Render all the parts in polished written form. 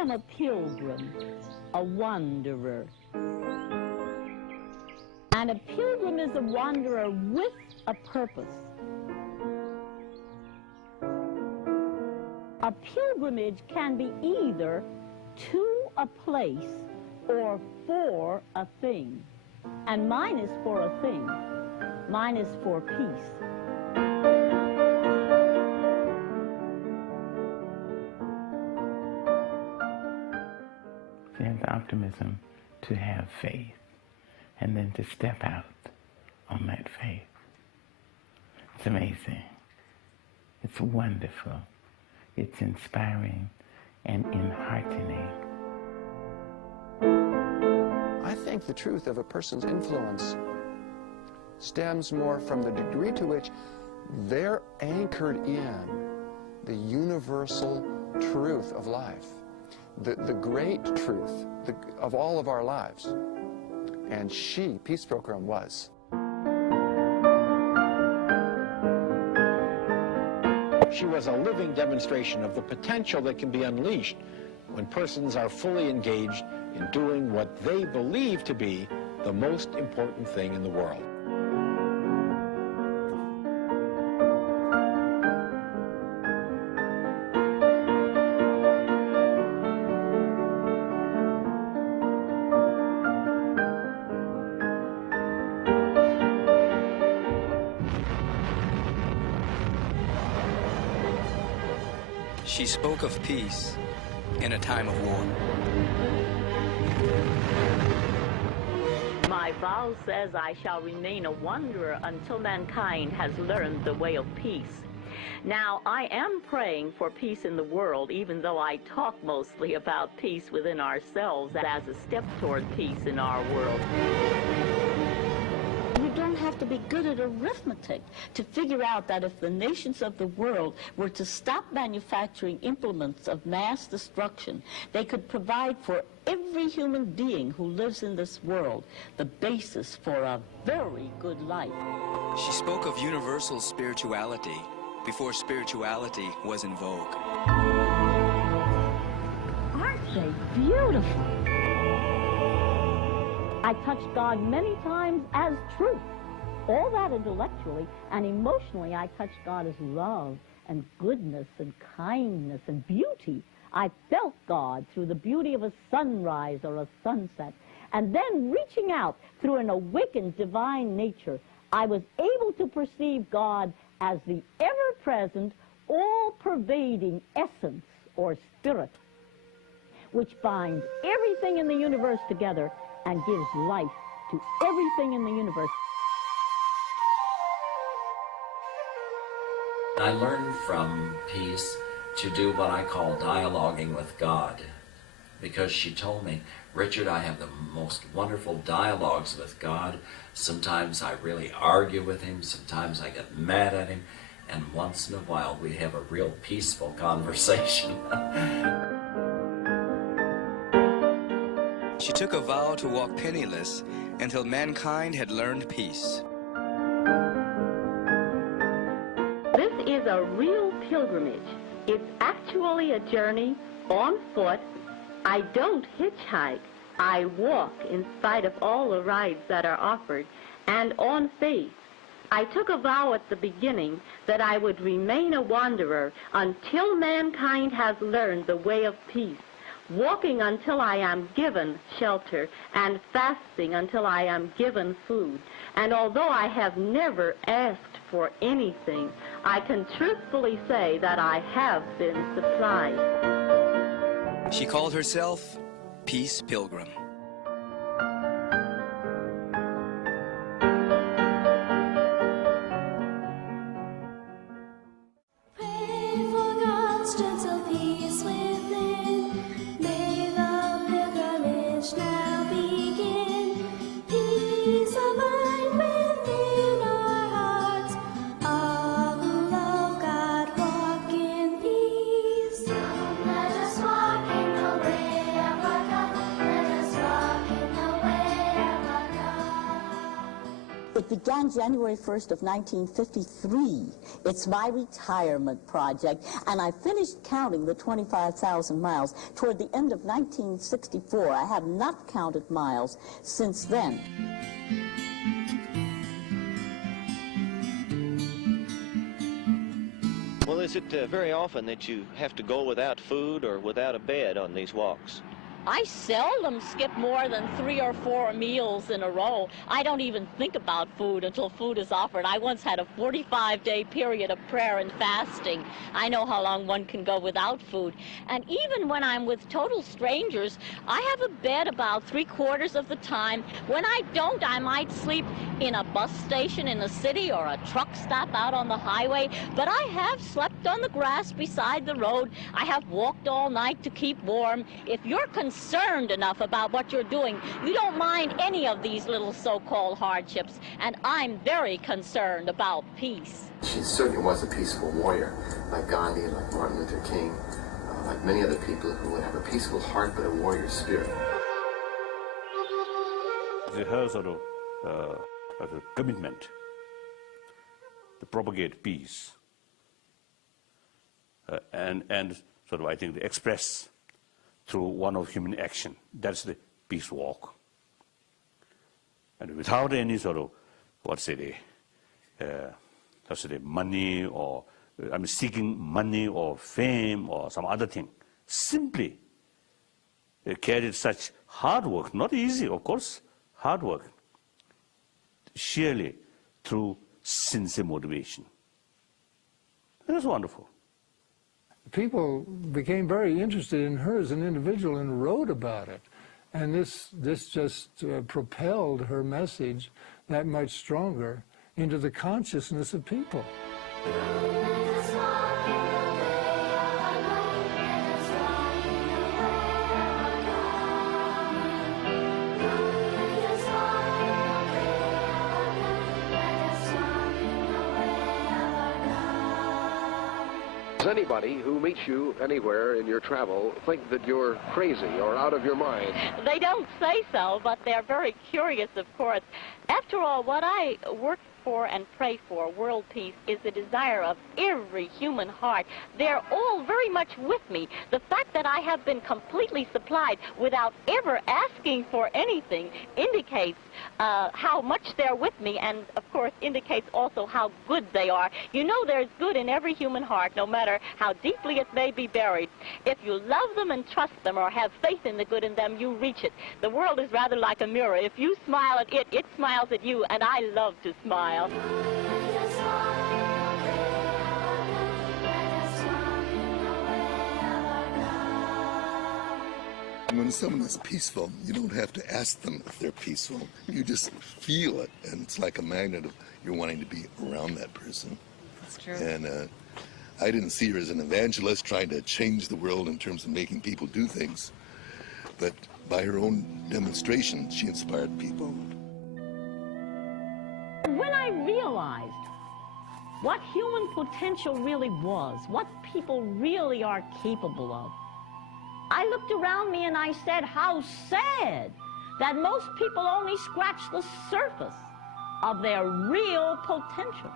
am a pilgrim, a wanderer. And a pilgrim is a wanderer with a purpose. A pilgrimage can be either to a place or for a thing. And mine is for a thing. Mine is for peace. There's optimism to have faith and then to step out on that faith. It's amazing. It's wonderful. It's inspiring and enheartening. I think the truth of a person's influence stems more from the degree to which they're anchored in the universal truth of life, the great truth of all of our lives. And she, Peace Pilgrim, was. She was a living demonstration of the potential that can be unleashed when persons are fully engaged in doing what they believe to be the most important thing in the world. She spoke of peace in a time of war. My vow says I shall remain a wanderer until mankind has learned the way of peace. Now, I am praying for peace in the world, even though I talk mostly about peace within ourselves as a step toward peace in our world. You don't have to be good at arithmetic to figure out that if the nations of the world were to stop manufacturing implements of mass destruction, they could provide for every human being who lives in this world the basis for a very good life. She spoke of universal spirituality before spirituality was in vogue. Aren't they beautiful? I touched God many times as truth. All that intellectually, and emotionally I touched God as love and goodness and kindness and beauty. I felt God through the beauty of a sunrise or a sunset. And then reaching out through an awakened divine nature, I was able to perceive God as the ever-present, all-pervading essence or spirit, which binds everything in the universe together and gives life to everything in the universe. I learned from Peace to do what I call dialoguing with God, because she told me, Richard, I have the most wonderful dialogues with God. Sometimes I really argue with him, sometimes I get mad at him, and once in a while we have a real peaceful conversation. She took a vow to walk penniless until mankind had learned peace. This is a real pilgrimage. It's actually a journey on foot. I don't hitchhike. I walk in spite of all the rides that are offered, and on faith. I took a vow at the beginning that I would remain a wanderer until mankind has learned the way of peace, walking until I am given shelter, and fasting until I am given food. And although I have never asked for anything, I can truthfully say that I have been supplied. She called herself Peace Pilgrim. The began January 1st of 1953. It's my retirement project, and I finished counting the 25,000 miles toward the end of 1964. I have not counted miles since then. Well, is it very often that you have to go without food or without a bed on these walks? I seldom skip more than 3 or 4 meals in a row. I don't even think about food until food is offered. I once had a 45-day period of prayer and fasting. I know how long one can go without food. And even when I'm with total strangers, I have a bed about 3/4 of the time. When I don't, I might sleep in a bus station in the city or a truck stop out on the highway. But I have slept on the grass beside the road. I have walked all night to keep warm. If you're concerned enough about what you're doing, you don't mind any of these little so-called hardships, and I'm very concerned about peace. She certainly was a peaceful warrior, like Gandhi and like Martin Luther King, like many other people who would have a peaceful heart but a warrior spirit. Her sort of commitment to propagate peace and sort of, I think, to express through one of human action. That's the peace walk. And without any sort of, money or, seeking money or fame or some other thing. Simply carried such hard work, not easy, of course, hard work, sheerly through sincere motivation. And that's wonderful. People became very interested in her as an individual and wrote about it. And this just propelled her message that much stronger into the consciousness of people. Does anybody who meets you anywhere in your travel think that you're crazy or out of your mind? They don't say so, but they're very curious, of course. After all, what I work for and pray for, world peace, is the desire of every human heart. They're all very much with me. The fact that I have been completely supplied without ever asking for anything indicates how much they're with me, and of course indicates also how good they are. You know, there's good in every human heart, no matter how deeply it may be buried. If you love them and trust them or have faith in the good in them, you reach it. The world is rather like a mirror. If you smile at it, it smiles at you, and I love to smile. When someone is peaceful, you don't have to ask them if they're peaceful. You just feel it, and it's like a magnet of you're wanting to be around that person. That's true. And I didn't see her as an evangelist trying to change the world in terms of making people do things, but by her own demonstration, she inspired people. When I realized what human potential really was, what people really are capable of, I looked around me and I said, how sad that most people only scratch the surface of their real potential.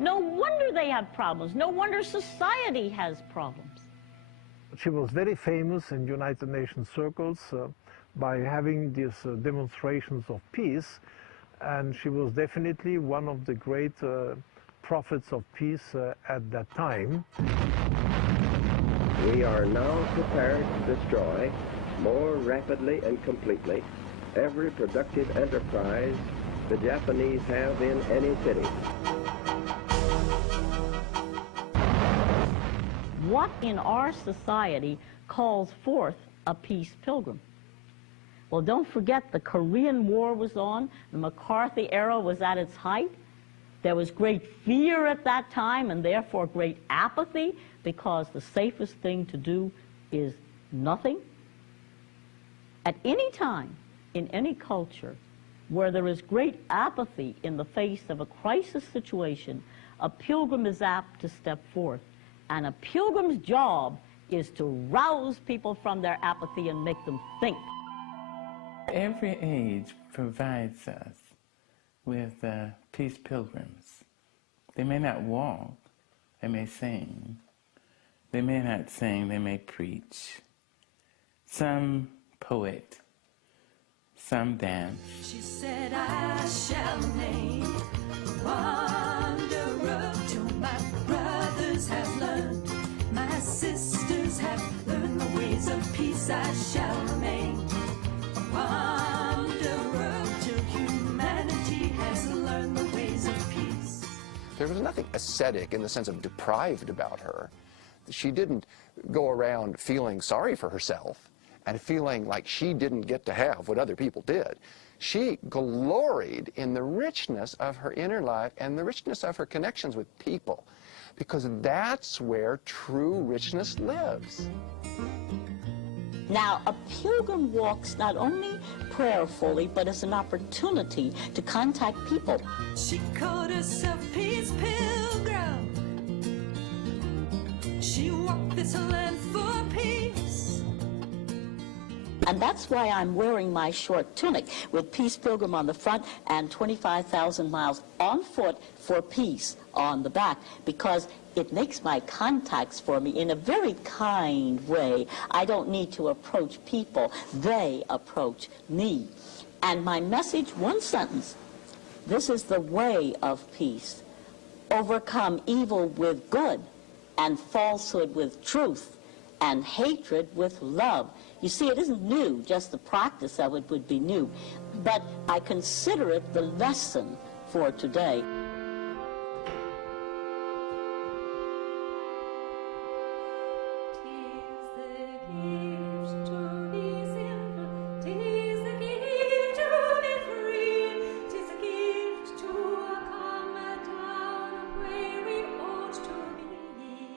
No wonder they have problems. No wonder society has problems. She was very famous in United Nations circles by having these demonstrations of peace, and she was definitely one of the great prophets of peace at that time. We are now prepared to destroy more rapidly and completely every productive enterprise the Japanese have in any city. What in our society calls forth a peace pilgrim? Well, don't forget the Korean War was on, the McCarthy era was at its height. There was great fear at that time and therefore great apathy, because the safest thing to do is nothing. At any time, in any culture, where there is great apathy in the face of a crisis situation, a pilgrim is apt to step forth. And a pilgrim's job is to rouse people from their apathy and make them think. Every age provides us with Peace Pilgrims. They may not walk, they may sing. They may not sing, they may preach. Some poet, some dance. She said, I shall remain wanderer till my brothers have learned, my sisters have learned the ways of peace. I shall remain wanderer till humanity has learned the ways of peace. There was nothing ascetic in the sense of deprived about her. She didn't go around feeling sorry for herself and feeling like she didn't get to have what other people did. She gloried in the richness of her inner life and the richness of her connections with people, because that's where true richness lives. Now, a pilgrim walks not only prayerfully, but as an opportunity to contact people. She called herself Peace Pilgrim. She walked this land for peace. And that's why I'm wearing my short tunic with Peace Pilgrim on the front and 25,000 miles on foot for peace on the back, because it makes my contacts for me in a very kind way. I don't need to approach people. They approach me. And my message, one sentence: this is the way of peace. Overcome evil with good, and falsehood with truth, and hatred with love. You see, it isn't new, just the practice of it would be new. But I consider it the lesson for today.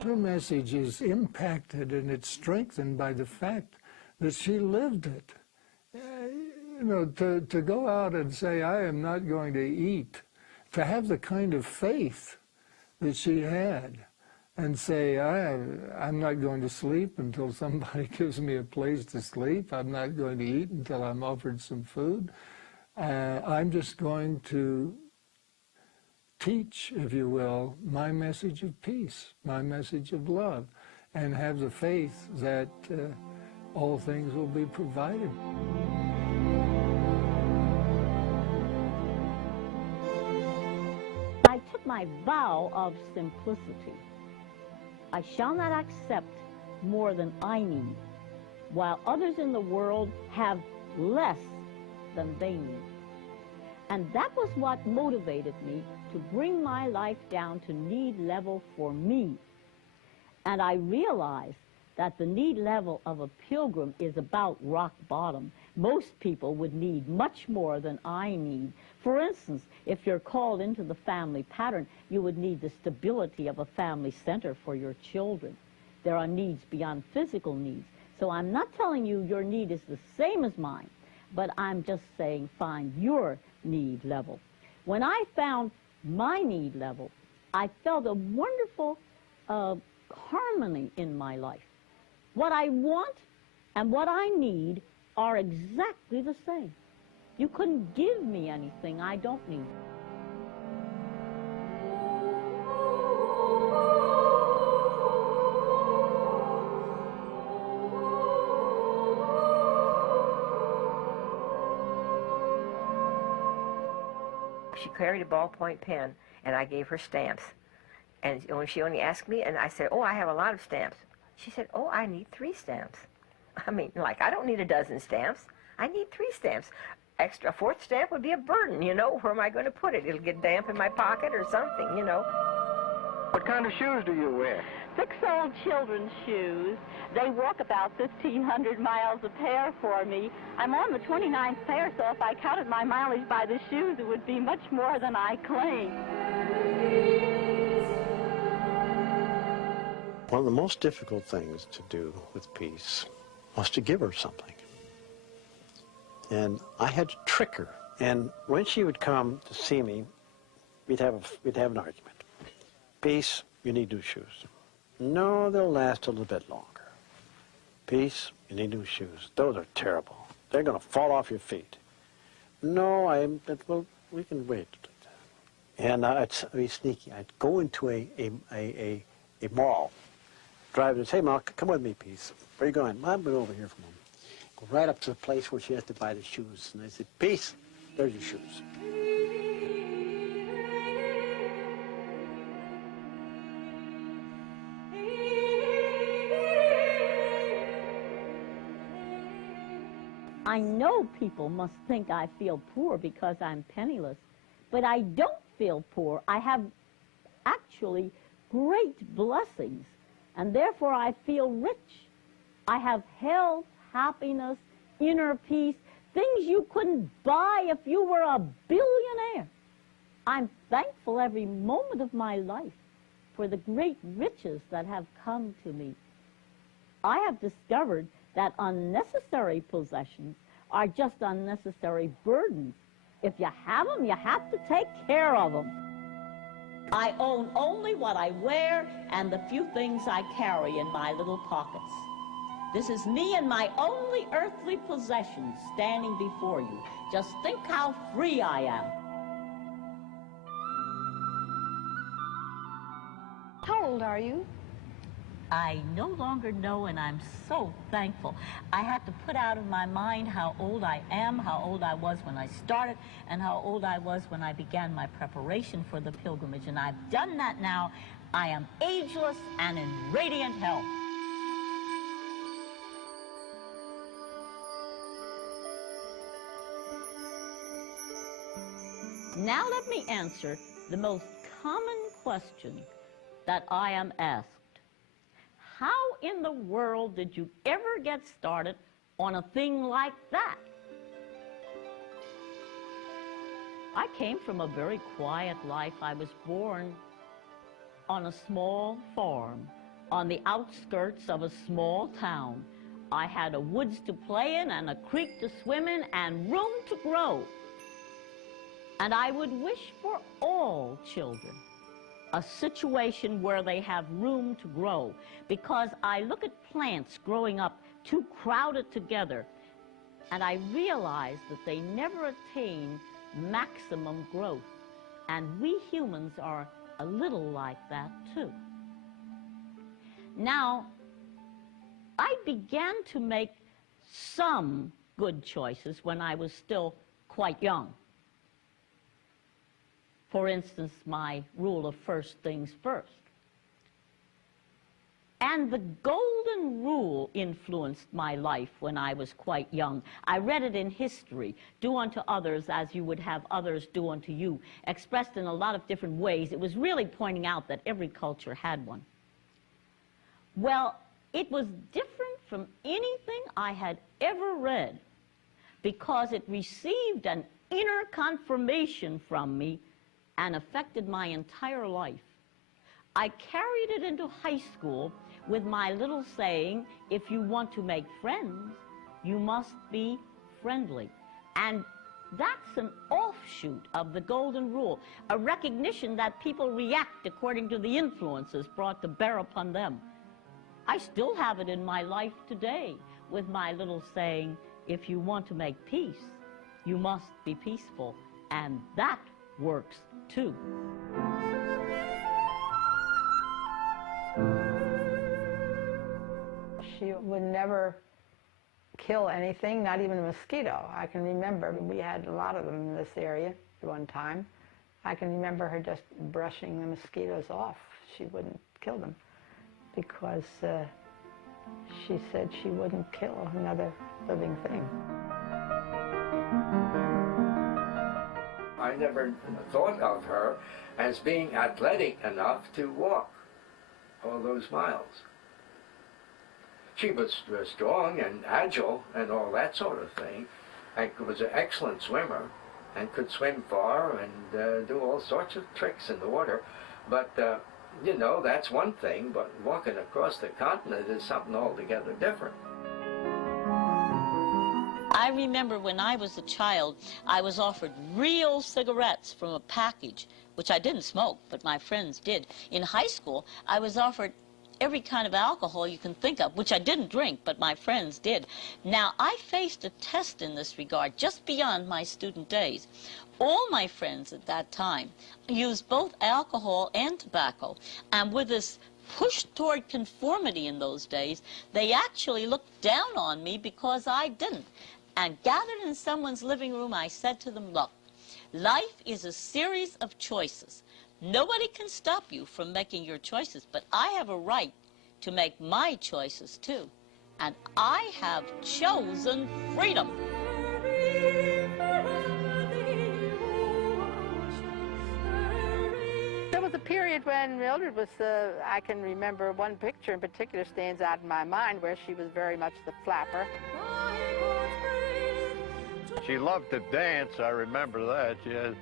Her message is impacted and it's strengthened by the fact that she lived it. You know, to go out and say, I am not going to eat, to have the kind of faith that she had, and say, I'm not going to sleep until somebody gives me a place to sleep. I'm not going to eat until I'm offered some food. I'm just going to teach, if you will, my message of peace, my message of love, and have the faith that all things will be provided. I took my vow of simplicity. I shall not accept more than I need, while others in the world have less than they need. And that was what motivated me to bring my life down to need level for me. And I realized that the need level of a pilgrim is about rock bottom. Most people would need much more than I need. For instance, if you're called into the family pattern, you would need the stability of a family center for your children. There are needs beyond physical needs. So I'm not telling you your need is the same as mine, but I'm just saying find your need level. When I found my need level, I felt a wonderful harmony in my life. What I want and what I need are exactly the same. You couldn't give me anything I don't need. She carried a ballpoint pen, and I gave her stamps. And when she only asked me, and I said, oh, I have a lot of stamps. She said, oh, I need 3 stamps. I mean, like, I don't need a dozen stamps. I need 3 stamps. Extra, a 4th stamp would be a burden, you know. Where am I going to put it? It'll get damp in my pocket or something, you know. What kind of shoes do you wear? 6-old children's shoes. They walk about 1,500 miles a pair for me. I'm on the 29th pair, so if I counted my mileage by the shoes, it would be much more than I claim. One of the most difficult things to do with peace was to give her something. And I had to trick her. And when she would come to see me, we'd have an argument. Peace, you need new shoes. No, they'll last a little bit longer. Peace, you need new shoes. Those are terrible. They're going to fall off your feet. No, well, we can wait. And I'd be sneaky. I'd go into a mall, drive and say, hey, Ma, come with me, Peace. Where are you going? I'm going over here for a moment. Go right up to the place where she has to buy the shoes. And I said, Peace, there's your shoes. I know people must think I feel poor because I'm penniless, but I don't feel poor. I have actually great blessings, and therefore I feel rich. I have health, happiness, inner peace, things you couldn't buy if you were a billionaire. I'm thankful every moment of my life for the great riches that have come to me. I have discovered that unnecessary possessions are just unnecessary burdens. If you have them, you have to take care of them. I own only what I wear and the few things I carry in my little pockets. This is me and my only earthly possessions standing before you. Just think how free I am. How old are you? I no longer know, and I'm so thankful. I had to put out of my mind how old I am, how old I was when I started, and how old I was when I began my preparation for the pilgrimage. And I've done that now. I am ageless and in radiant health. Now let me answer the most common question that I am asked. How in the world did you ever get started on a thing like that? I came from a very quiet life. I was born on a small farm on the outskirts of a small town. I had a woods to play in and a creek to swim in and room to grow. And I would wish for all children a situation where they have room to grow, because I look at plants growing up too crowded together, and I realize that they never attain maximum growth. And we humans are a little like that too. Now, I began to make some good choices when I was still quite young. For instance, my rule of first things first. And the golden rule influenced my life when I was quite young. I read it in history. Do unto others as you would have others do unto you, expressed in a lot of different ways. It was really pointing out that every culture had one. Well, it was different from anything I had ever read because it received an inner confirmation from me and affected my entire life. I carried it into high school with my little saying, if you want to make friends, you must be friendly. And that's an offshoot of the golden rule, a recognition that people react according to the influences brought to bear upon them. I still have it in my life today with my little saying, if you want to make peace, you must be peaceful. And that works too. She would never kill anything, not even a mosquito. I can remember, we had a lot of them in this area at one time. I can remember her just brushing the mosquitoes off. She wouldn't kill them because she said she wouldn't kill another living thing. I never thought of her as being athletic enough to walk all those miles. She was strong and agile and all that sort of thing, and was an excellent swimmer and could swim far and do all sorts of tricks in the water. But, you know, that's one thing, but walking across the continent is something altogether different. I remember when I was a child, I was offered real cigarettes from a package, which I didn't smoke, but my friends did. In high school, I was offered every kind of alcohol you can think of, which I didn't drink, but my friends did. Now, I faced a test in this regard just beyond my student days. All my friends at that time used both alcohol and tobacco, and with this push toward conformity in those days, they actually looked down on me because I didn't. And gathered in someone's living room, I said to them, look, life is a series of choices. Nobody can stop you from making your choices, but I have a right to make my choices too. And I have chosen freedom. There was a period when Mildred was, I can remember one picture in particular stands out in my mind where she was very much the flapper. She loved to dance, I remember that. She had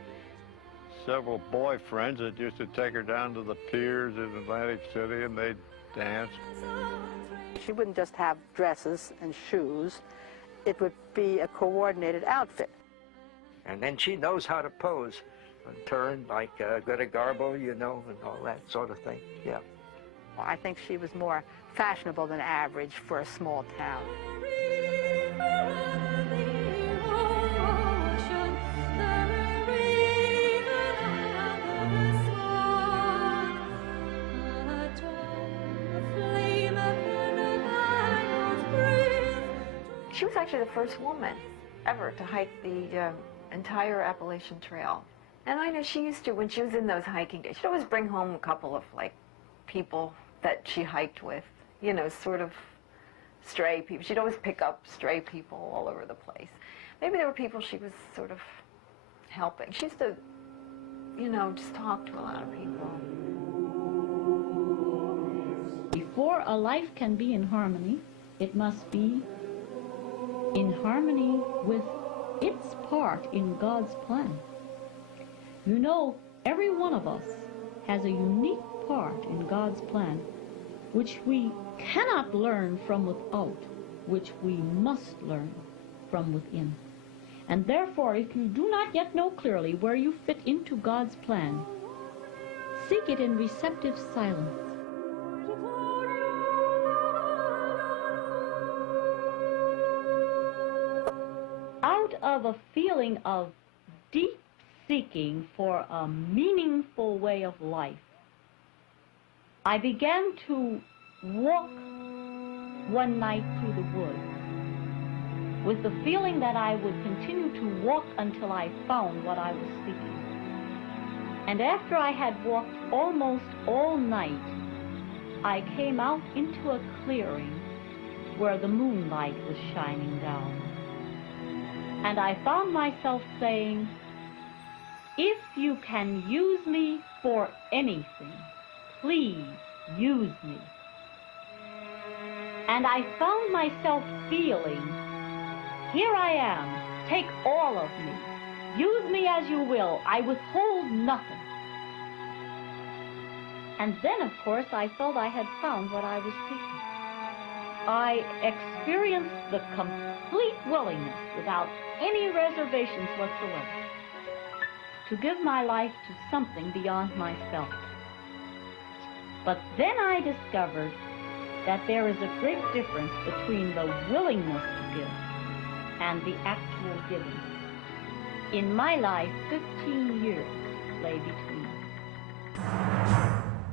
several boyfriends that used to take her down to the piers in Atlantic City and they'd dance. She wouldn't just have dresses and shoes. It would be a coordinated outfit. And then she knows how to pose and turn like Greta Garbo, you know, and all that sort of thing. Yeah. I think she was more fashionable than average for a small town. She was actually the first woman ever to hike the entire Appalachian Trail. And I know she used to, when she was in those hiking days, she'd always bring home a couple of, like, people that she hiked with, you know, sort of stray people. She'd always pick up stray people all over the place. Maybe there were people she was sort of helping. She used to, you know, just talk to a lot of people. Before a life can be in harmony, it must be in harmony with its part in God's plan. You know, every one of us has a unique part in God's plan which we cannot learn from without, which we must learn from within. And therefore, if you do not yet know clearly where you fit into God's plan, seek it in receptive silence. Out of a feeling of deep seeking for a meaningful way of life, I began to walk one night through the woods with the feeling that I would continue to walk until I found what I was seeking. And after I had walked almost all night, I came out into a clearing where the moonlight was shining down. And I found myself saying, if you can use me for anything, please use me. And I found myself feeling, here I am, take all of me. Use me as you will, I withhold nothing. And then, of course, I felt I had found what I was seeking. I experienced the complete willingness, without any reservations whatsoever, to give my life to something beyond myself. But then I discovered that there is a great difference between the willingness to give and the actual giving. In my life, 15 years lay between.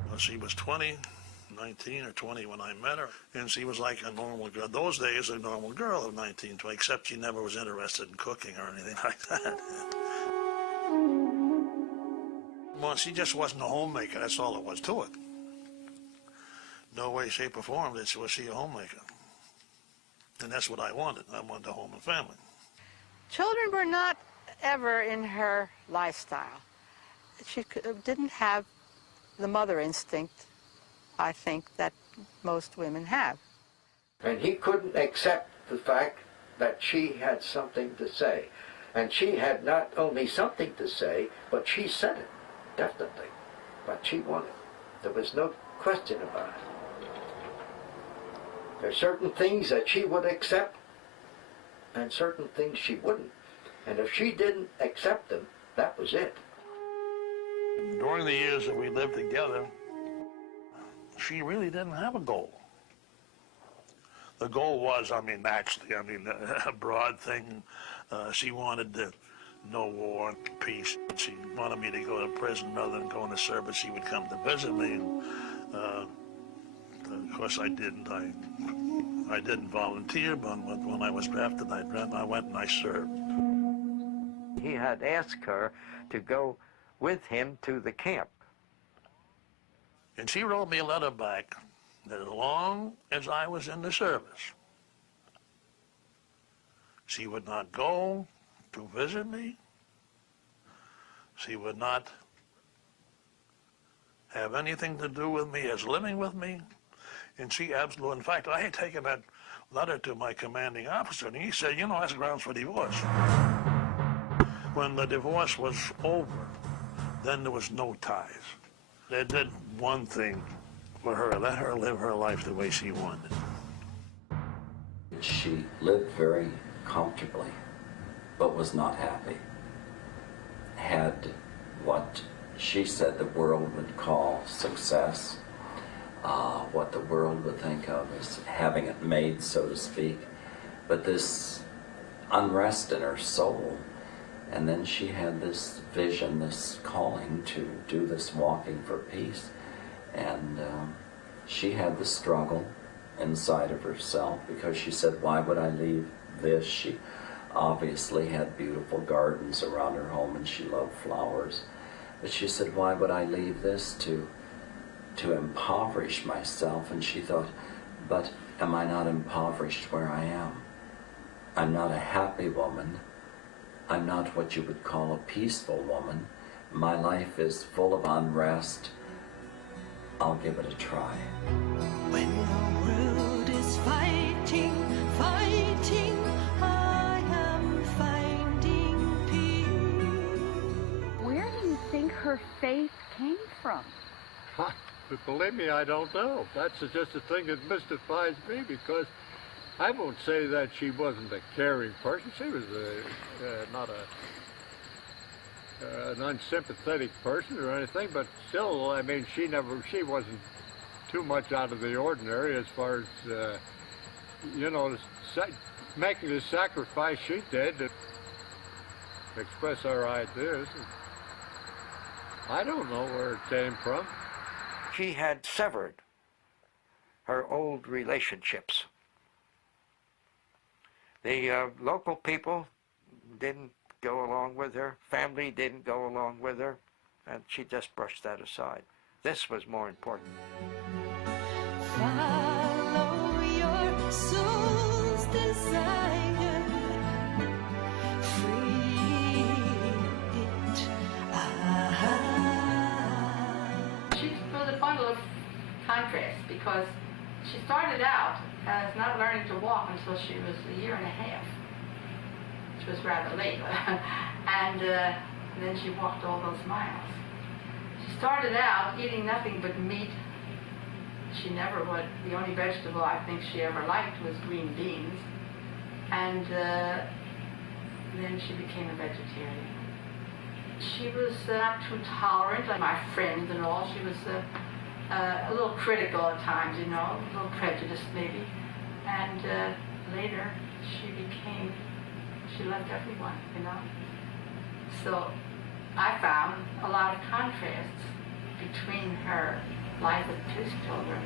Well, she was 20, 19 or 20 when I met her, and she was like a normal girl. Those days, a normal girl of 19, 20, except she never was interested in cooking or anything like that. Well, she just wasn't a homemaker. That's all there was to it. No way, shape, or form was she a homemaker. And that's what I wanted. I wanted a home and family. Children were not ever in her lifestyle. She didn't have the mother instinct, I think, that most women have. And he couldn't accept the fact that she had something to say. And she had not only something to say, but she said it, definitely. But she wanted it. There was no question about it. There are certain things that she would accept and certain things she wouldn't. And if she didn't accept them, that was it. During the years that we lived together, she really didn't have a goal. The goal was, naturally, a broad thing. She wanted to no war, peace. She wanted me to go to prison rather than going to service. She would come to visit me. And, of course, I didn't. I didn't volunteer, but when I was drafted, I went and I served. He had asked her to go with him to the camp. And she wrote me a letter back that as long as I was in the service, she would not go to visit me. She would not have anything to do with me as living with me. And she absolutely, in fact, I had taken that letter to my commanding officer, and he said, you know, that's grounds for divorce. When the divorce was over, then there was no ties. They did one thing for her, let her live her life the way she wanted. She lived very comfortably, but was not happy. Had what she said the world would call success, what the world would think of as having it made, so to speak, but this unrest in her soul. And then she had this vision, this calling to do this walking for peace. And she had the struggle inside of herself because she said, why would I leave this? She obviously had beautiful gardens around her home and she loved flowers. But she said, why would I leave this to impoverish myself? And she thought, but am I not impoverished where I am? I'm not a happy woman. I'm not what you would call a peaceful woman. My life is full of unrest. I'll give it a try. When the world is fighting, fighting, I am finding peace. Where do you think her faith came from? But believe me, I don't know. That's just a thing that mystifies me, because I won't say that she wasn't a caring person. She was not an unsympathetic person or anything, but still, I mean, she wasn't too much out of the ordinary as far as, you know, making the sacrifice she did to express our ideas. I don't know where it came from. She had severed her old relationships. The local people didn't go along with her, family didn't go along with her, and she just brushed that aside. This was more important. Follow your soul's desire, free it. She's really a bundle of contrasts, because she started out as not learning to walk until she was a year and a half, which was rather late, and then she walked all those miles. She started out eating nothing but meat. She never would. The only vegetable I think she ever liked was green beans, and then she became a vegetarian. She was not too tolerant of my friends and all. She was a little critical at times, you know, a little prejudiced maybe. And later, she loved everyone, you know. So I found a lot of contrasts between her life at Peace Pilgrim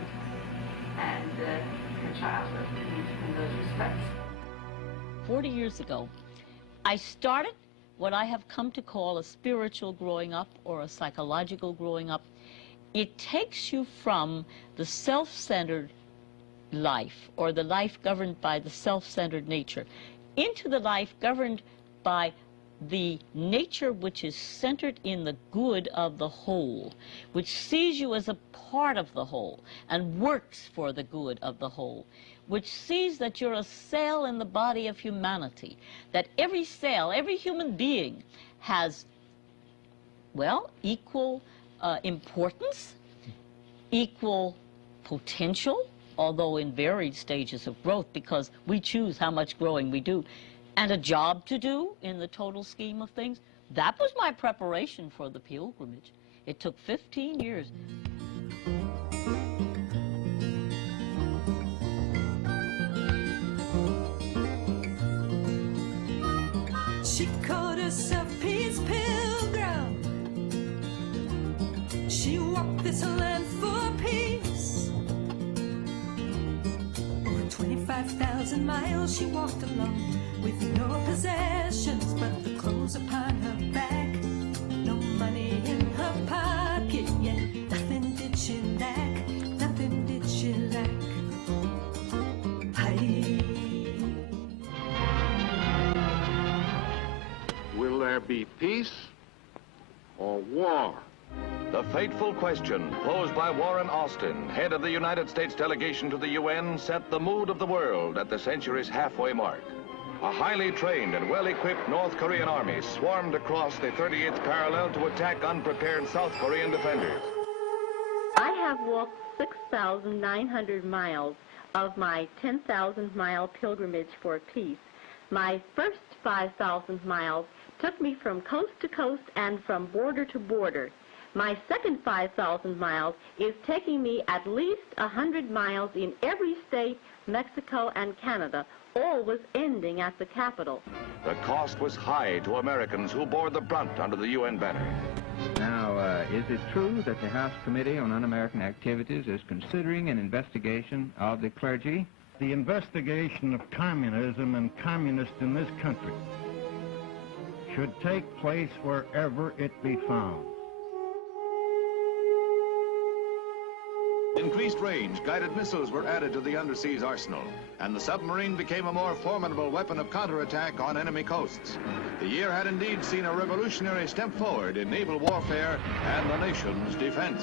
and her childhood in those respects. 40 years ago, I started what I have come to call a spiritual growing up or a psychological growing up. It takes you from the self-centered life, or the life governed by the self-centered nature, into the life governed by the nature which is centered in the good of the whole, which sees you as a part of the whole and works for the good of the whole, which sees that you're a cell in the body of humanity, that every cell, every human being has, well, equal importance, equal potential, although in varied stages of growth, because we choose how much growing we do, and a job to do in the total scheme of things. That was my preparation for the pilgrimage. It took 15 years. She called herself this land for peace. Over 25,000 miles she walked along, with no possessions but the clothes upon her back. No money in her pocket, yet nothing did she lack, nothing did she lack. Will there be peace or war? The fateful question posed by Warren Austin, head of the United States delegation to the UN, set the mood of the world at the century's halfway mark. A highly trained and well-equipped North Korean army swarmed across the 38th parallel to attack unprepared South Korean defenders. I have walked 6,900 miles of my 10,000-mile pilgrimage for peace. My first 5,000 miles took me from coast to coast and from border to border. My second 5,000 miles is taking me at least 100 miles in every state, Mexico, and Canada, always ending at the capital. The cost was high to Americans who bore the brunt under the UN banner. Now, is it true that the House Committee on Un-American Activities is considering an investigation of the clergy? The investigation of communism and communists in this country should take place wherever it be found. Increased range guided missiles were added to the underseas arsenal, and the submarine became a more formidable weapon of counterattack on enemy coasts. The year had indeed seen a revolutionary step forward in naval warfare and the nation's defense.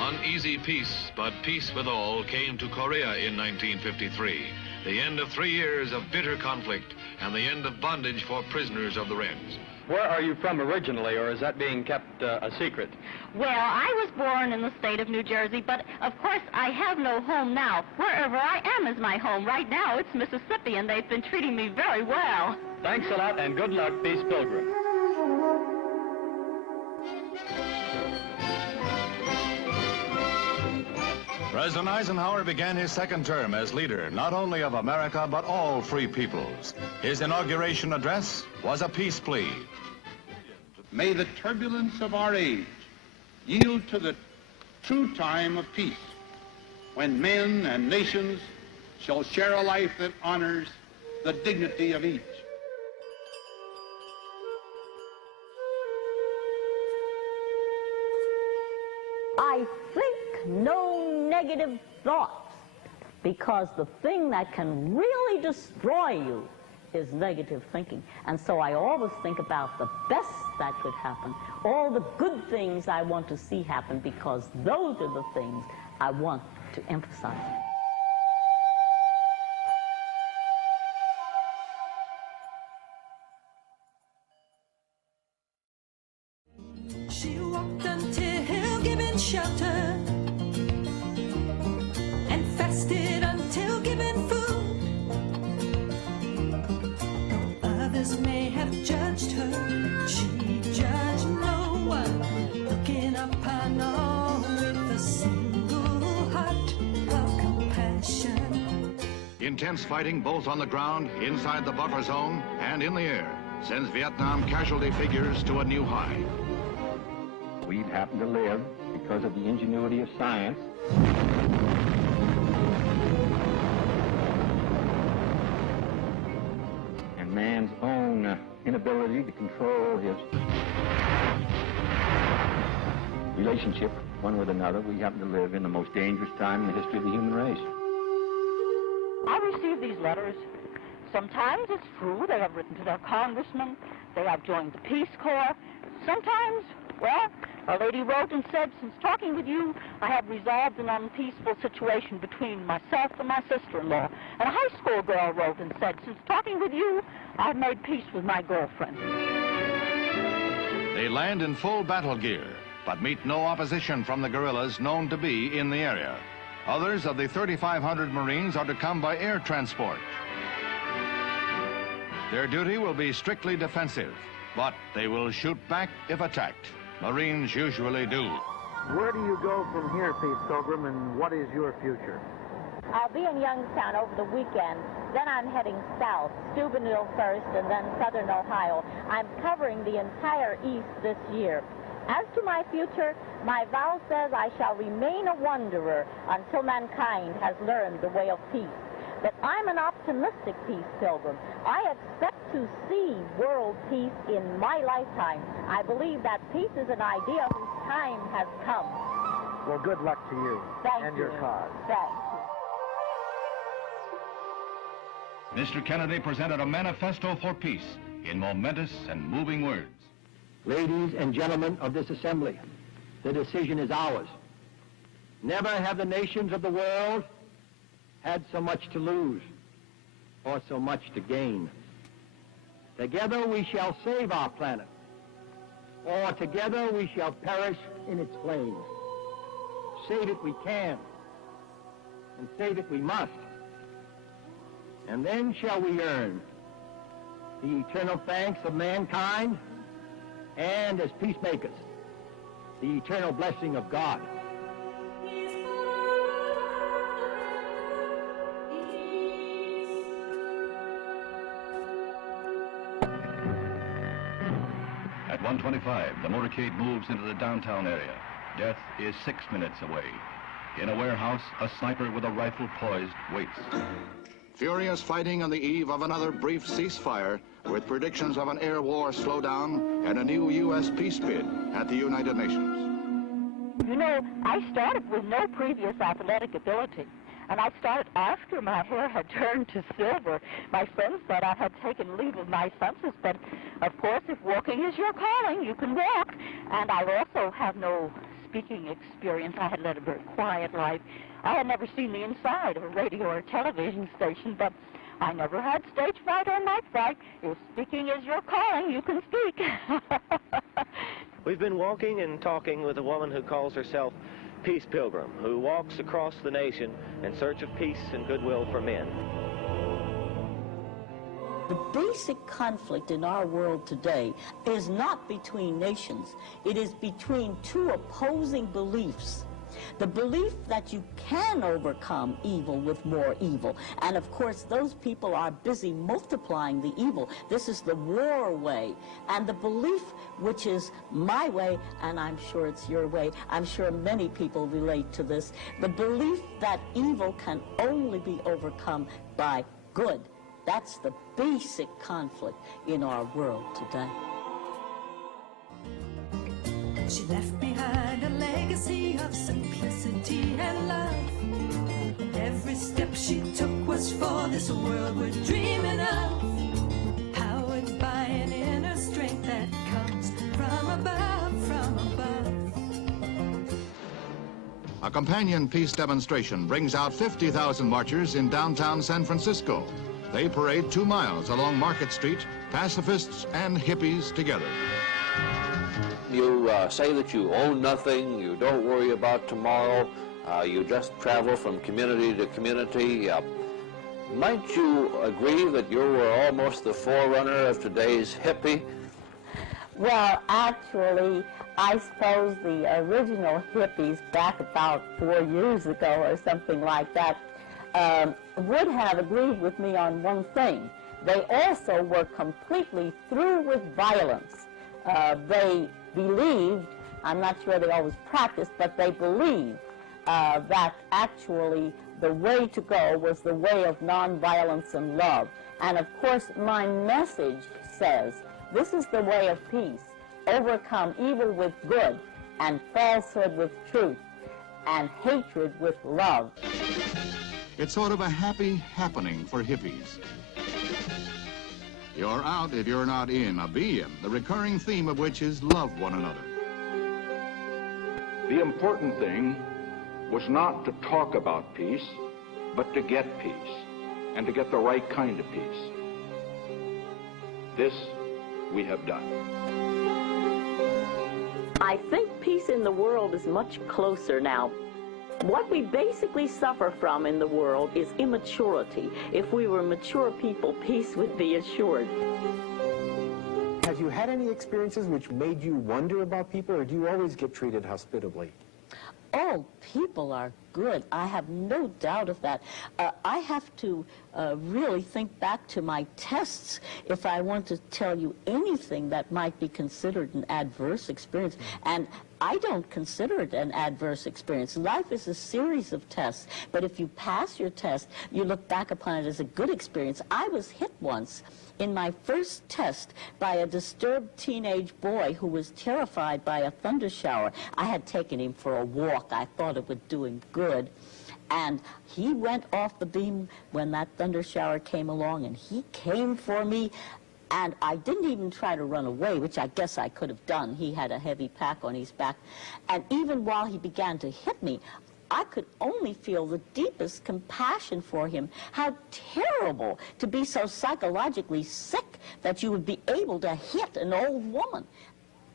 Uneasy peace, but peace with all, came to Korea in 1953. The end of 3 years of bitter conflict and the end of bondage for prisoners of the Reds. Where are you from originally, or is that being kept a secret? Well, I was born in the state of New Jersey, but of course I have no home now. Wherever I am is my home. Right now it's Mississippi, and they've been treating me very well. Thanks a lot, and good luck, Peace Pilgrim. President Eisenhower began his second term as leader, not only of America, but all free peoples. His inauguration address was a peace plea. May the turbulence of our age yield to the true time of peace, when men and nations shall share a life that honors the dignity of each. I think no negative thoughts, because the thing that can really destroy you is negative thinking. And so I always think about the best that could happen, all the good things I want to see happen, because those are the things I want to emphasize. She walked until given shelter, and fasted until given food. Though others may have judged her, she judged no one, looking upon all with a single heart of compassion. Intense fighting both on the ground, inside the buffer zone, and in the air sends Vietnam casualty figures to a new high. We've happened to live because of the ingenuity of science. And man's own inability to control his relationship one with another. We happen to live in the most dangerous time in the history of the human race. I receive these letters. Sometimes it's true they have written to their congressman, they have joined the Peace Corps. Sometimes, well, a lady wrote and said, since talking with you, I have resolved an unpeaceful situation between myself and my sister-in-law. And a high school girl wrote and said, since talking with you, I've made peace with my girlfriend. They land in full battle gear, but meet no opposition from the guerrillas known to be in the area. Others of the 3,500 Marines are to come by air transport. Their duty will be strictly defensive, but they will shoot back if attacked. Marines usually do. Where do you go from here, Peace Pilgrim, and what is your future? I'll be in Youngstown over the weekend. Then I'm heading south, Steubenville first, and then southern Ohio. I'm covering the entire East this year. As to my future, my vow says I shall remain a wanderer until mankind has learned the way of peace. But I'm an optimistic peace pilgrim. I expect to see world peace in my lifetime. I believe that peace is an idea whose time has come. Well, good luck to you and your cause. Thanks. Mr. Kennedy presented a manifesto for peace in momentous and moving words. Ladies and gentlemen of this assembly, the decision is ours. Never have the nations of the world had so much to lose or so much to gain. Together we shall save our planet, or together we shall perish in its flames. Save it we can, and save it we must. And then shall we earn the eternal thanks of mankind, and as peacemakers, the eternal blessing of God. At 1:25, the motorcade moves into the downtown area. Death is 6 minutes away. In a warehouse, a sniper with a rifle poised waits. Furious fighting on the eve of another brief ceasefire, with predictions of an air war slowdown and a new U.S. peace bid at the United Nations. You know, I started with no previous athletic ability, and I started after my hair had turned to silver. My friends thought I had taken leave of my senses, but of course, if walking is your calling, you can walk. And I also have no speaking experience. I had led a very quiet life. I had never seen the inside of a radio or television station, but I never had stage fright or night fright. If speaking is your calling, you can speak. We've been walking and talking with a woman who calls herself Peace Pilgrim, who walks across the nation in search of peace and goodwill for men. The basic conflict in our world today is not between nations. It is between two opposing beliefs. The belief that you can overcome evil with more evil. And of course, those people are busy multiplying the evil. This is the war way. And the belief, which is my way, and I'm sure it's your way, I'm sure many people relate to this, the belief that evil can only be overcome by good. That's the basic conflict in our world today. She left behind a legacy of simplicity and love. And every step she took was for this world we're dreaming of. Powered by an inner strength that comes from above, from above. A companion peace demonstration brings out 50,000 marchers in downtown San Francisco. They parade 2 miles along Market Street, pacifists and hippies together. You say that you own nothing, you don't worry about tomorrow, you just travel from community to community. Might you agree that you were almost the forerunner of today's hippie? Well, actually, I suppose the original hippies back about 4 years ago or something like that would have agreed with me on one thing. They also were completely through with violence. They believed, I'm not sure they always practiced, but they believed that actually the way to go was the way of nonviolence and love. And of course, my message says, this is the way of peace. Overcome evil with good, and falsehood with truth, and hatred with love. It's sort of a happy happening for hippies. You're out if you're not in, a be in, the recurring theme of which is love one another. The important thing was not to talk about peace, but to get peace, and to get the right kind of peace. This we have done. I think peace in the world is much closer now. What we basically suffer from in the world is immaturity. If we were mature people, peace would be assured. Have you had any experiences which made you wonder about people, or do you always get treated hospitably? All people are good. I have no doubt of that. I have to really think back to my tests if I want to tell you anything that might be considered an adverse experience. And I don't consider it an adverse experience. Life is a series of tests, but if you pass your test, you look back upon it as a good experience. I was hit once in my first test by a disturbed teenage boy who was terrified by a thunder shower. I had taken him for a walk. I thought it would do him good. And he went off the beam when that thunder shower came along, and he came for me. And I didn't even try to run away, which I guess I could have done. He had a heavy pack on his back. And even while he began to hit me, I could only feel the deepest compassion for him. How terrible to be so psychologically sick that you would be able to hit an old woman.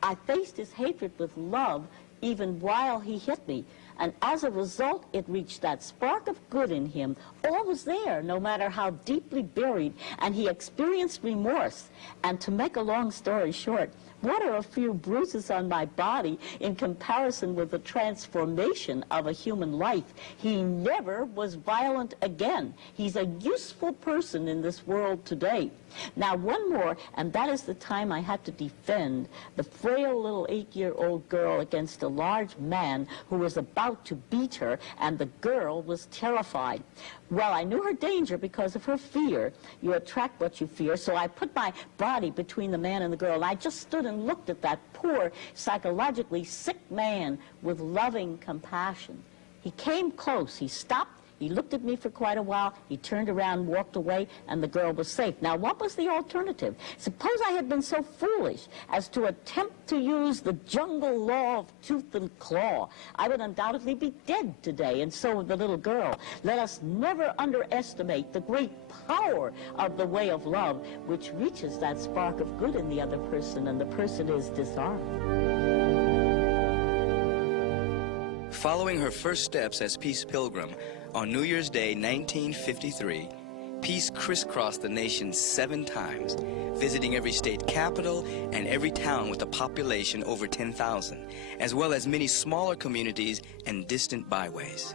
I faced his hatred with love even while he hit me. And as a result, it reached that spark of good in him. All was there, no matter how deeply buried, and he experienced remorse. And to make a long story short, what are a few bruises on my body in comparison with the transformation of a human life? He never was violent again. He's a useful person in this world today. Now, one more, and that is the time I had to defend the frail little 8-year-old girl against a large man who was about to beat her, and the girl was terrified. Well, I knew her danger because of her fear. You attract what you fear, so I put my body between the man and the girl, and I just stood and looked at that poor, psychologically sick man with loving compassion. He came close. He stopped. He looked at me for quite a while. He turned around, walked away, and the girl was safe. Now, what was the alternative? Suppose I had been so foolish as to attempt to use the jungle law of tooth and claw. I would undoubtedly be dead today, and so would the little girl. Let us never underestimate the great power of the way of love, which reaches that spark of good in the other person, and the person is disarmed. Following her first steps as Peace Pilgrim, on New Year's Day 1953, Peace crisscrossed the nation 7 times, visiting every state capital and every town with a population over 10,000, as well as many smaller communities and distant byways.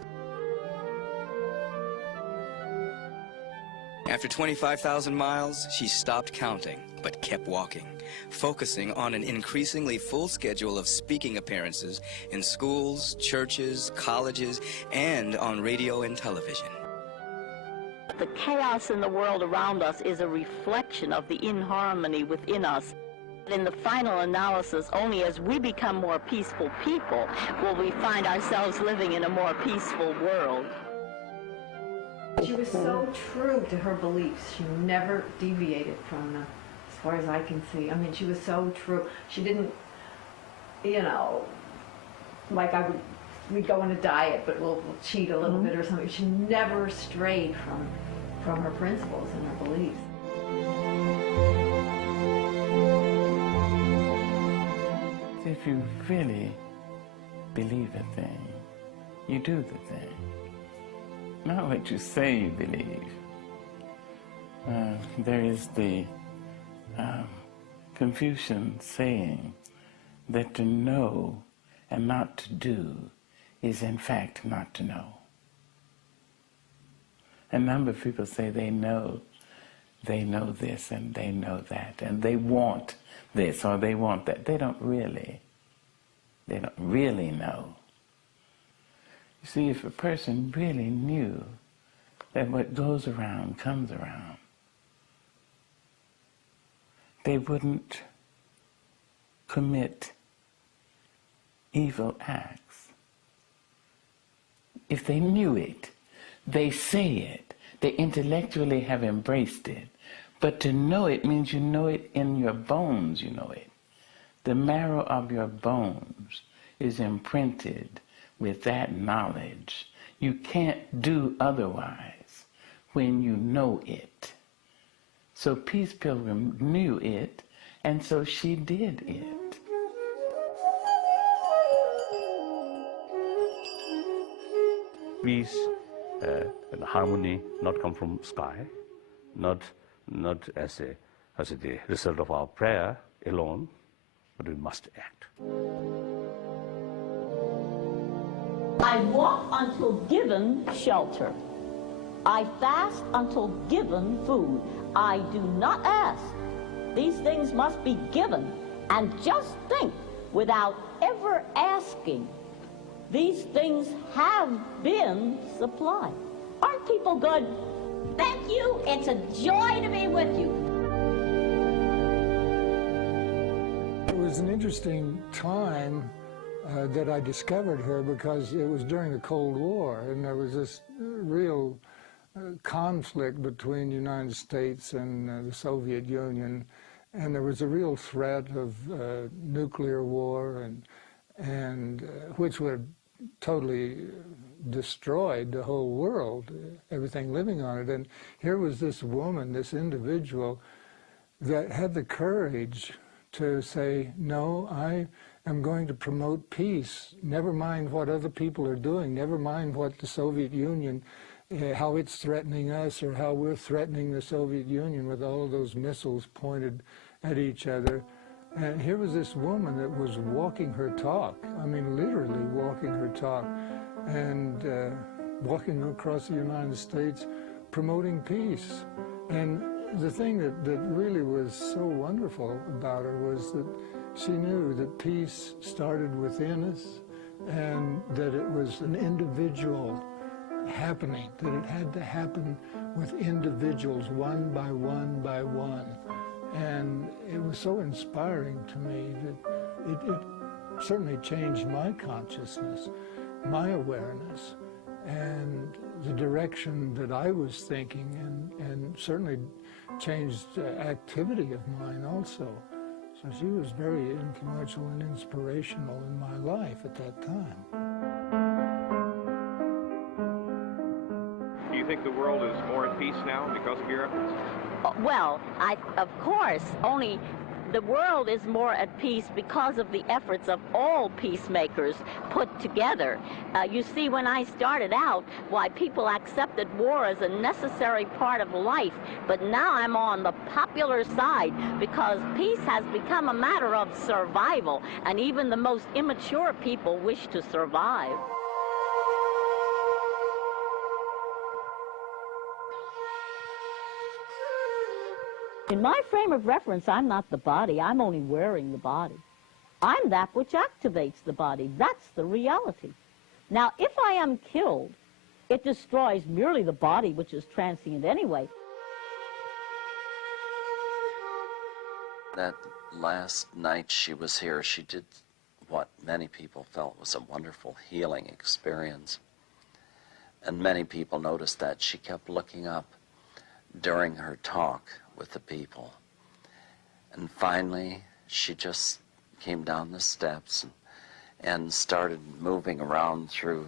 After 25,000 miles, she stopped counting, but kept walking, focusing on an increasingly full schedule of speaking appearances in schools, churches, colleges, and on radio and television. The chaos in the world around us is a reflection of the inharmony within us. In the final analysis, only as we become more peaceful people will we find ourselves living in a more peaceful world. She was so true to her beliefs. She never deviated from them, as far as I can see. I mean, she was so true. She didn't, you know, like we'd go on a diet, but we'll cheat a little bit or something. She never strayed from her principles and her beliefs. If you really believe a thing, you do the thing. Not what you say you believe. There is the Confucian saying that to know and not to do is in fact not to know. A number of people say they know this and they know that and they want this or they want that. They don't really know. You see, if a person really knew that what goes around comes around, they wouldn't commit evil acts. If they knew it, they say it, they intellectually have embraced it, but to know it means you know it in your bones, you know it. The marrow of your bones is imprinted with that knowledge. You can't do otherwise when you know it. So Peace Pilgrim knew it, and so she did it. Peace and harmony not come from sky, not as the result of our prayer alone, but we must act. I walk until given shelter. I fast until given food. I do not ask. These things must be given. And just think, without ever asking, these things have been supplied. Aren't people good? Thank you. It's a joy to be with you. It was an interesting time that I discovered her, because it was during the Cold War, and there was this real conflict between the United States and the Soviet Union, and there was a real threat of nuclear war, and which would have totally destroyed the whole world, everything living on it. And here was this woman, this individual, that had the courage to say, no, I am going to promote peace. Never mind what other people are doing. Never mind what the Soviet Union, how it's threatening us, or how we're threatening the Soviet Union with all of those missiles pointed at each other. And here was this woman that was walking her talk. I mean, literally walking her talk, and walking across the United States promoting peace. And the thing that really was so wonderful about her was that she knew that peace started within us, and that it was an individual happening, that it had to happen with individuals, one by one by one. And it was so inspiring to me that it certainly changed my consciousness, my awareness, and the direction that I was thinking, and certainly changed activity of mine also. So she was very influential and inspirational in my life at that time. Do you think the world is more at peace now because of your efforts? Well, of course, only the world is more at peace because of the efforts of all peacemakers put together. You see, when I started out, why, people accepted war as a necessary part of life, but now I'm on the popular side because peace has become a matter of survival, and even the most immature people wish to survive. In my frame of reference, I'm not the body. I'm only wearing the body. I'm that which activates the body. That's the reality. Now, if I am killed, it destroys merely the body, which is transient anyway. That last night she was here, she did what many people felt was a wonderful healing experience. And many people noticed that she kept looking up during her talk with the people. And finally, she just came down the steps and started moving around through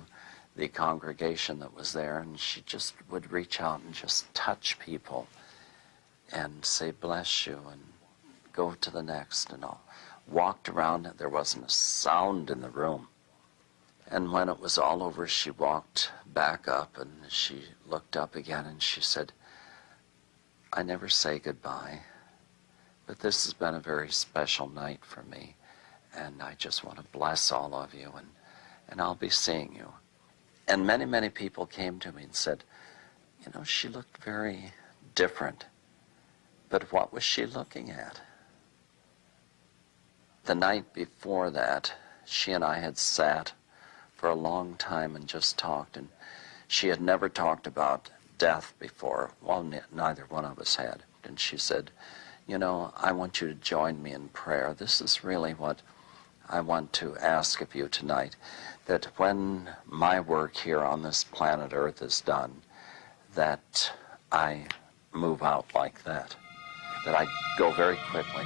the congregation that was there, and she just would reach out and just touch people and say, bless you, and go to the next, and all. Walked around, and there wasn't a sound in the room. And when it was all over, she walked back up, and she looked up again, and she said, I never say goodbye, but this has been a very special night for me, and I just want to bless all of you, and I'll be seeing you. And many, many people came to me and said, you know, she looked very different, but what was she looking at? The night before that, she and I had sat for a long time and just talked, and she had never talked about death before. Well, neither one of us had. And she said, you know, I want you to join me in prayer. This is really what I want to ask of you tonight, that when my work here on this planet Earth is done, that I move out like that I go very quickly.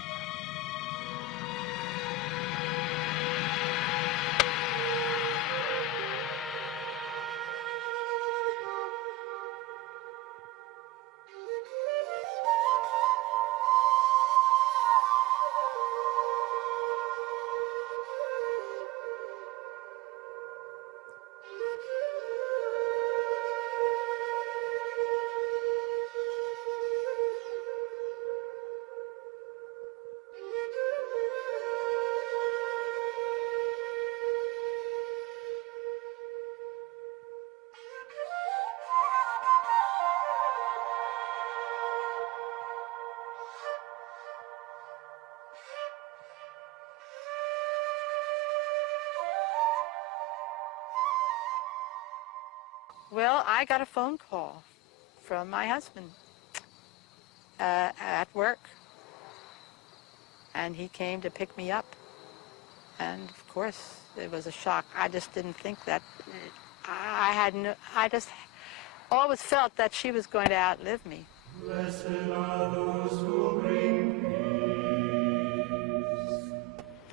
Well, I got a phone call from my husband at work, and he came to pick me up. And of course, it was a shock. I just didn't think that. I just always felt that she was going to outlive me. Blessed are those who bring peace.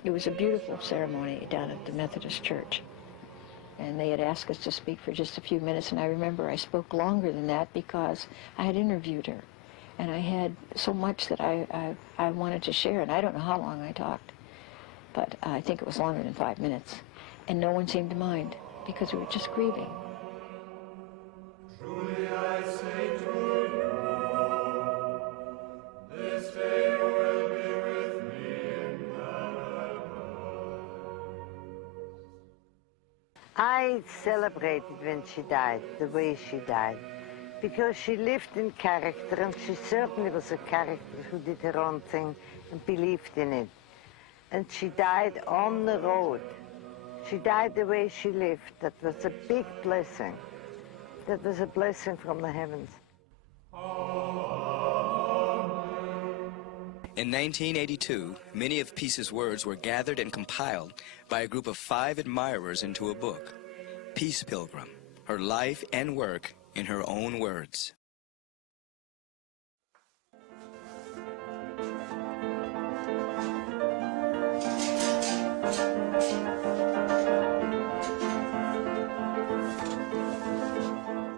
It was a beautiful ceremony down at the Methodist Church. And they had asked us to speak for just a few minutes, and I remember I spoke longer than that because I had interviewed her. And I had so much that I wanted to share, and I don't know how long I talked. But I think it was longer than 5 minutes. And no one seemed to mind because we were just grieving. Truly I say to you, this day you will be with me in paradise. I celebrated when she died, the way she died, because she lived in character, and she certainly was a character who did her own thing and believed in it. And she died on the road. She died the way she lived. That was a big blessing. That was a blessing from the heavens. In 1982, many of Peace's words were gathered and compiled by a group of 5 admirers into a book, Peace Pilgrim, her life and work in her own words.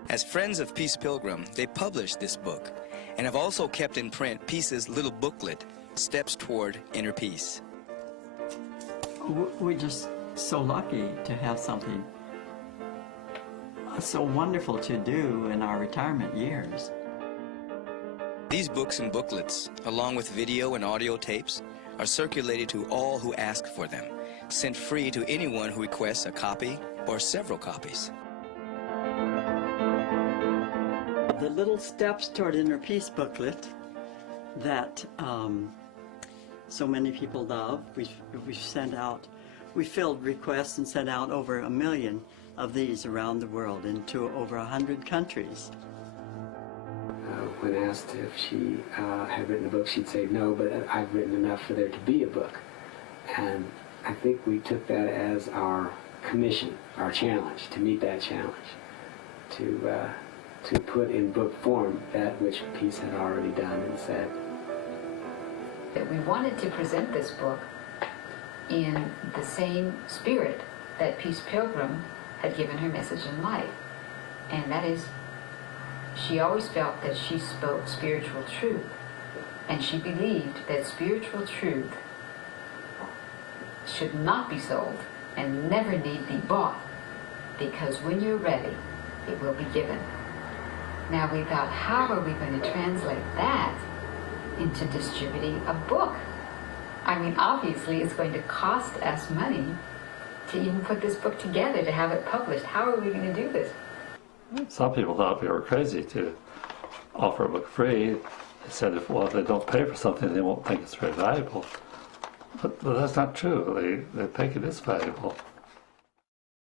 As friends of Peace Pilgrim, they published this book and have also kept in print Peace's little booklet, Steps Toward Inner Peace. We're just so lucky to have something so wonderful to do in our retirement years. These books and booklets, along with video and audio tapes, are circulated to all who ask for them, sent free to anyone who requests a copy or several copies. The little Steps Toward Inner Peace booklet that so many people love, we've sent out, we filled requests and sent out over 1 million of these around the world into over 100 countries. When asked if she had written a book, she'd say no, but I've written enough for there to be a book. And I think we took that as our commission, our challenge, to meet that challenge, to put in book form that which Peace had already done and said. We wanted to present this book in the same spirit that Peace Pilgrim had given her message in life. And that is, she always felt that she spoke spiritual truth. And she believed that spiritual truth should not be sold and never need be bought, because when you're ready, it will be given. Now we thought, how are we going to translate that into distributing a book? I mean, obviously it's going to cost us money to even put this book together, to have it published. How are we going to do this? Some people thought we were crazy to offer a book free. They said, if they don't pay for something, they won't think it's very valuable. But that's not true. They think it is valuable.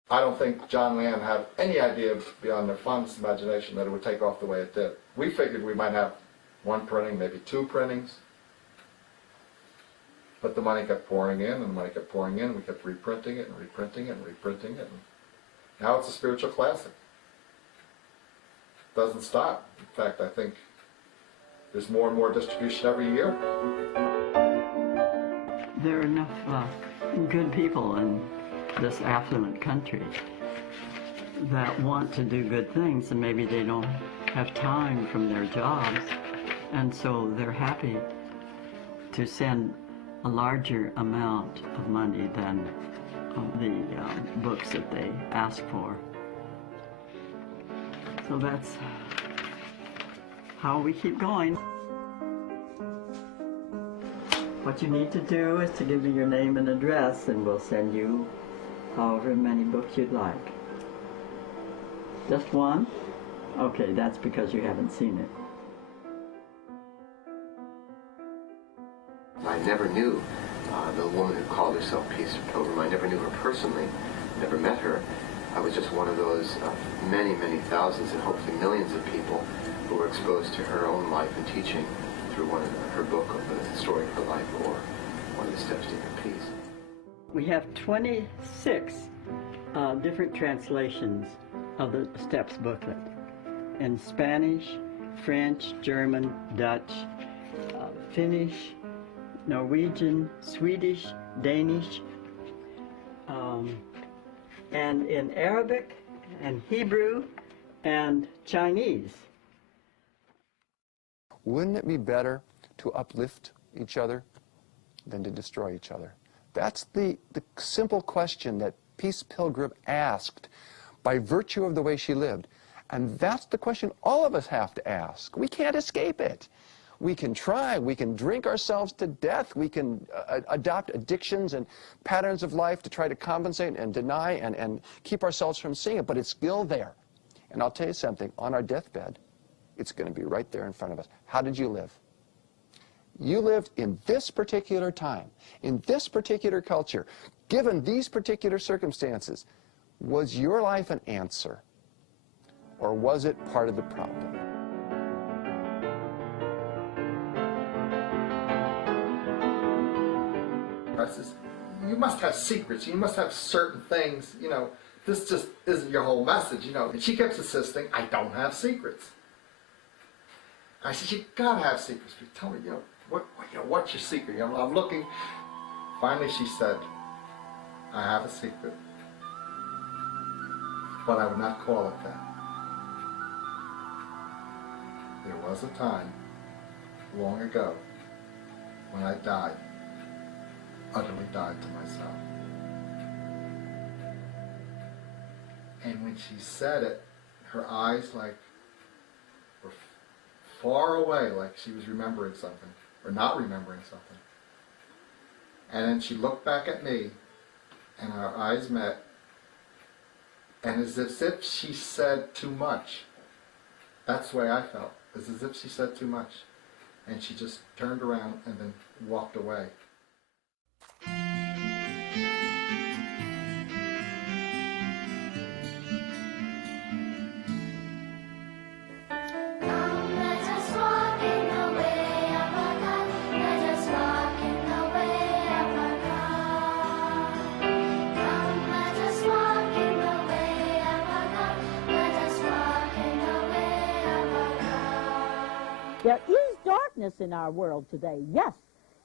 I don't think John Leanne had any idea beyond their fondest imagination that it would take off the way it did. We figured we might have 1 printing, maybe 2 printings. But the money kept pouring in, and the money kept pouring in, and we kept reprinting it and reprinting it and reprinting it. And now it's a spiritual classic. It doesn't stop. In fact, I think there's more and more distribution every year. There are enough good people in this affluent country that want to do good things, and maybe they don't have time from their jobs, and so they're happy to send a larger amount of money than the books that they ask for. So that's how we keep going. What you need to do is to give me your name and address, and we'll send you however many books you'd like. Just one? Okay, that's because you haven't seen it. I never knew the woman who called herself Peace Pilgrim. I never knew her personally, never met her. I was just one of those many, many thousands and hopefully millions of people who were exposed to her own life and teaching through her book of the story of her life, or one of the steps to inner peace. We have 26 different translations of the Steps booklet in Spanish, French, German, Dutch, Finnish, Norwegian, Swedish, Danish, and in Arabic and Hebrew and Chinese. Wouldn't it be better to uplift each other than to destroy each other? That's the simple question that Peace Pilgrim asked by virtue of the way she lived. And that's the question all of us have to ask. We can't escape it. We can try, we can drink ourselves to death, we can adopt addictions and patterns of life to try to compensate and deny and keep ourselves from seeing it, but it's still there. And I'll tell you something, on our deathbed, it's going to be right there in front of us. How did you live? You lived in this particular time, in this particular culture, given these particular circumstances. Was your life an answer, or was it part of the problem? Says, you must have secrets, you must have certain things, you know, this just isn't your whole message, you know. And she kept insisting, I don't have secrets. I said, you gotta have secrets. But tell me, you know, what's your secret? You know, I'm looking. Finally she said, I have a secret, but I would not call it that. There was a time, long ago, when I died. Utterly died to myself. And when she said it, her eyes were far away, like she was remembering something, or not remembering something. And then she looked back at me, and our eyes met, and as if she said too much. That's the way I felt, as if she said too much. And she just turned around and then walked away. There is darkness in our world today, yes.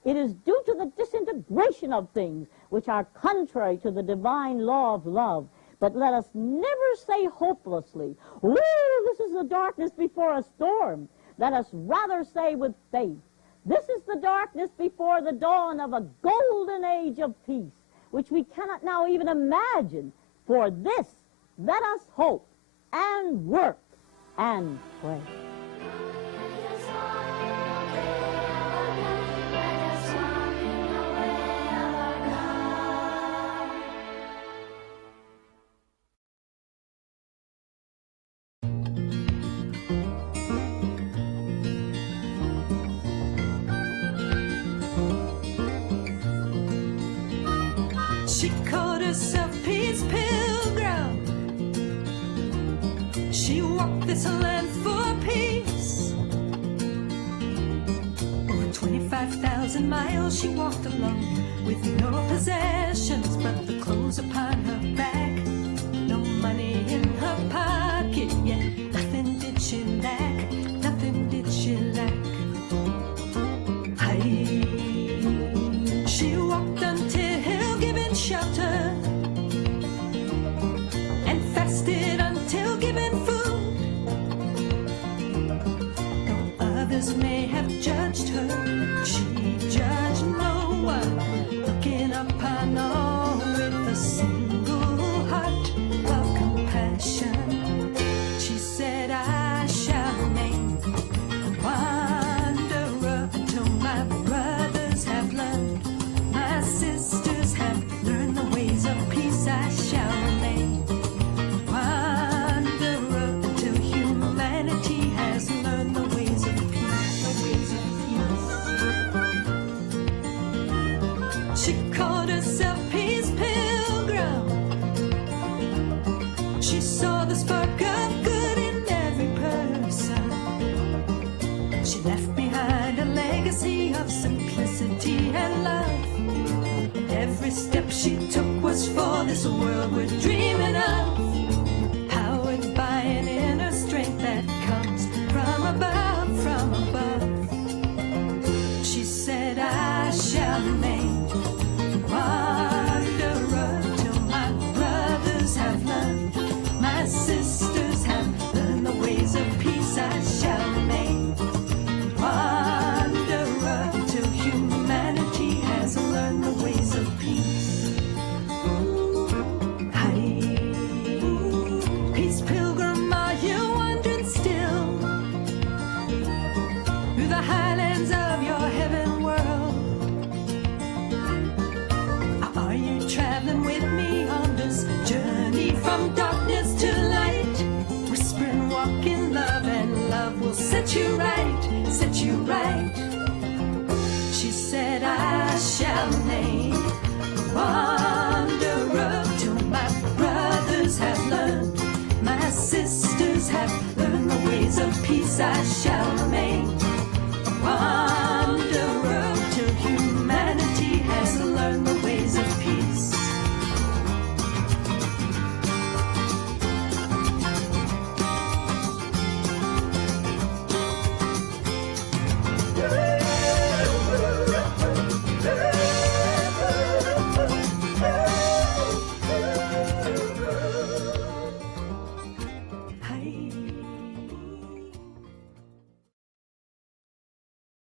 It is due to the disintegration of things which are contrary to the divine law of love. But let us never say hopelessly, "Ooh, this is the darkness before a storm." Let us rather say with faith, "This is the darkness before the dawn of a golden age of peace, which we cannot now even imagine. For this, let us hope and work and pray." She called herself Peace Pilgrim. She walked this land for peace. Over 25,000 miles she walked along, with no possessions but the clothes upon her back. No money in her pocket, yet nothing did she lack, nothing did she lack. She walked until given shelter, and fasted until given food. Though others may have judged her, she judged no one, looking upon all with a single heart of compassion. She said, I shall remain a wanderer until my brothers have learned, my sisters have learned the ways of peace. I shall remain a wanderer until humanity has learned the ways of peace, the ways of peace. She called herself Peace Pilgrim. She left behind a legacy of simplicity and love. Every step she took was for this world we're dreaming of, powered by an inner strength that comes from above, from above. She said, I shall remain wanderer till my brothers have learned, my sisters have learned the ways of peace. I shall remain wanderer till humanity has learned the ways of peace. Hi, Peace Pilgrim, are you wandering still through the highlands of your heaven world? Are you traveling with me on this journey from darkness to light? Whisper and walk in love, and love will set you right, set you right. She said, I shall remain wanderer till my brothers have learned, my sisters have learned the ways of peace. I shall